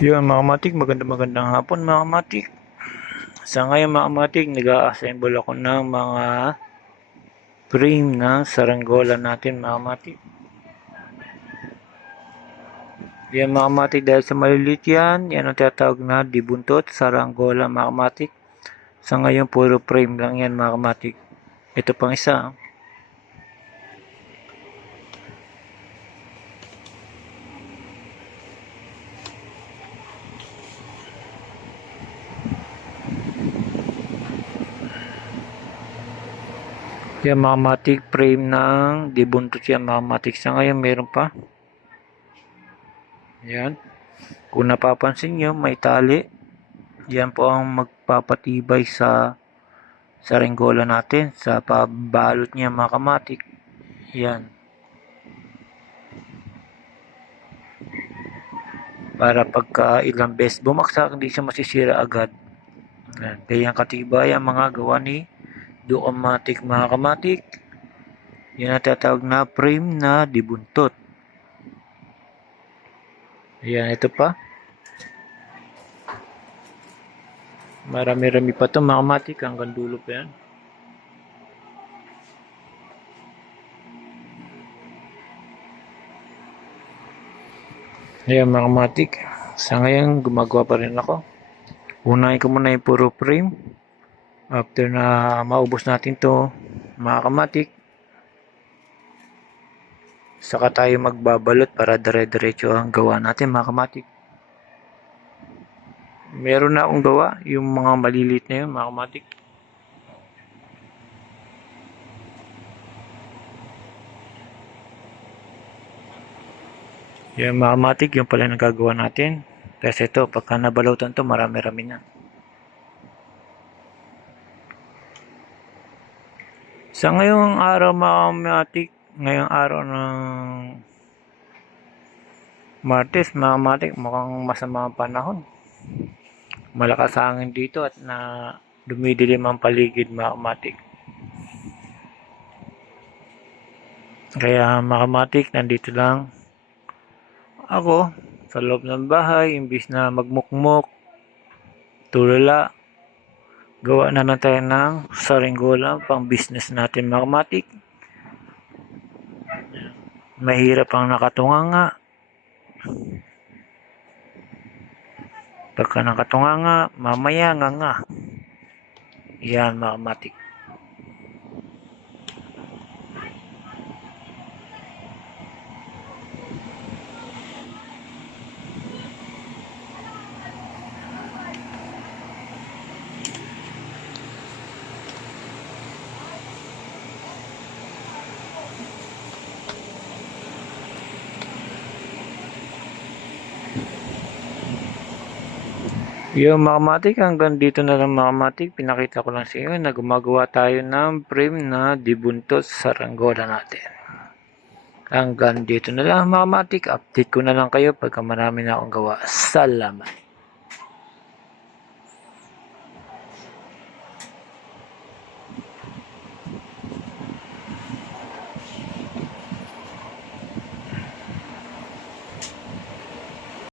Yun mga kamatik, magandang hapon mga kamatik. Sa ngayon mga kamatik, nag-a-assemble ako ng mga frame ng saranggola natin mga kamatik. Yan mga kamatik, dahil sa maliliit yan ang tinatawag na dibuntot, saranggola mga kamatik. Sa ngayon, puro frame lang yan mga kamatik. Ito pang isa. Yan mga kamatik, frame ng dibuntot yan mga kamatik. Sa ngayon, meron pa. Yan. Kung napapansin nyo, may tali. Yan po ang magpapatibay sa saranggola natin sa pabalot niya mga kamatik. Yan. Para pagka ilang beses bumaksak, hindi siya masisira agad. Yan. Kaya katibay ang mga gawa ni Duomatic mga kamatik. Yan ang tatawag na frame na dibuntot. Yan, ito pa. Marami-rami pa ito mga kamatik, hanggang dulo pa yan. Ayan mga kamatik, sa ngayon gumagawa pa rin ako. Unahin ko muna yung puro frame. After na maubos natin to mga kamatik, saka tayo magbabalot para dire-diretso ang gawa natin mga kamatik. Meron na akong gawa, yung mga maliliit na yun mga kamatik. Yan mga kamatik, yung pala nagagawa natin. Kasi ito, pagka nabalutan to, marami-rami na. Sa ngayong araw mga kamatik, ngayong araw ng Martes mga kamatik, mukhang masama ang panahon. Malakas hangin dito at na dumidilim ang paligid mga kamatik. Kaya mga kamatik, nandito lang ako sa loob ng bahay, imbis na magmukmok, tulala, gawa na tayo ng saranggola pang business natin mga kamatik. Mahirap ang nakatunganga. Pagka nakatunganga, mamaya nga. Yan mga kamatik. Yung mga kamatik, hanggang dito na lang mga kamatik. Pinakita ko lang sa inyo na gumagawa tayo ng frame na dibuntot sa saranggola natin. Hanggang dito na lang mga kamatik. Update ko na lang kayo pagka marami na akong gawa. Salamat.